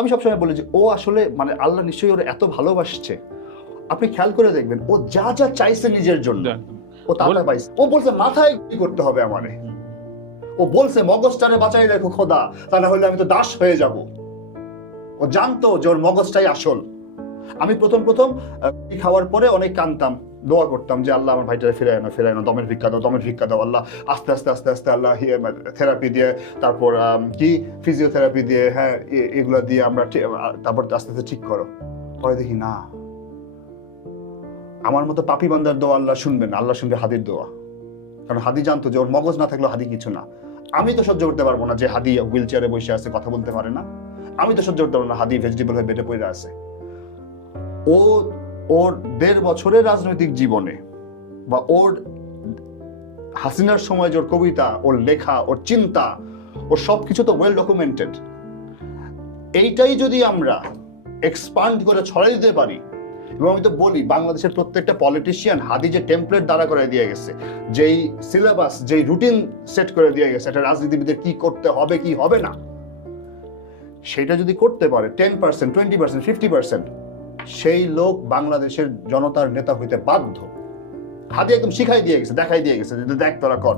আমি সবসময় বলি যে ও আসলে মানে আল্লাহ নিশ্চয়ই ওর এত ভালোবাসছে। আপনি খেয়াল করে দেখবেন ও যা যা চাইছে নিজের জন্য ও তা তা পাইছে। ও বলছে মাথায় কি করতে হবে আমারে, ও বলছে মগজটারে বাঁচাই রেখো খোদা, তা না হলে আমি তো দাস হয়ে যাব। ও জানতো যে ওর মগজটাই আসল। আমি প্রথম খাওয়ার পরে অনেক কাঁদতাম, দোয়া করতাম যে আল্লাহ আমার ভাইটারে ফিরায় না, দমের ভিক্ষা দাও আল্লাহ। আস্তে আস্তে আল্লাহ থেরাপি দিয়ে, তারপর কি ফিজিওথেরাপি দিয়ে, হ্যাঁ এগুলা দিয়ে আমরা তারপর আস্তে আস্তে ঠিক করো। পরে দেখি না, আমার মতো পাপি বান্দার দোয়া আল্লাহ শুনবেন, আল্লাহ শুনবে হাদির দোয়া। কারণ হাদি জানতো যে ওর মগজ না থাকলেও হাদি কিছু না। আমি তো সহ্য করতে পারবো না যে হাদি হুইল চেয়ারে বসে আছে, কথা বলতে পারে না। আমি তো সহ্য করতে পারবো না হাদি ভেজিটেবল হয়ে বেডে পড়ে আছে। ও ওর 1.5 বছরের রাজনৈতিক জীবনে বা ওর হাসিনার সময় যে ওর কবিতা, ওর লেখা, ওর চিন্তা, ওর সবকিছু তো ওয়েল ডকুমেন্টেড। এইটাই যদি আমরা এক্সপান্ড করে ছড়াই দিতে পারি, এবং আমি তো বলি বাংলাদেশের প্রত্যেকটা পলিটিশিয়ান হাদি যে টেমপ্লেট দ্বারা করে দিয়ে গেছে, যেই সিলেবাস, যেই রুটিন সেট করে দিয়ে গেছে একটা রাজনীতিবিদের কি করতে হবে কি হবে না, সেটা যদি করতে পারে 10%, 20%, 50%, সেই লোক বাংলাদেশের জনতার নেতা হইতে বাধ্য। হাদি একদম শিখাই দিয়ে গেছে, দেখাই দিয়ে গেছে যে দেখ তোরা কর।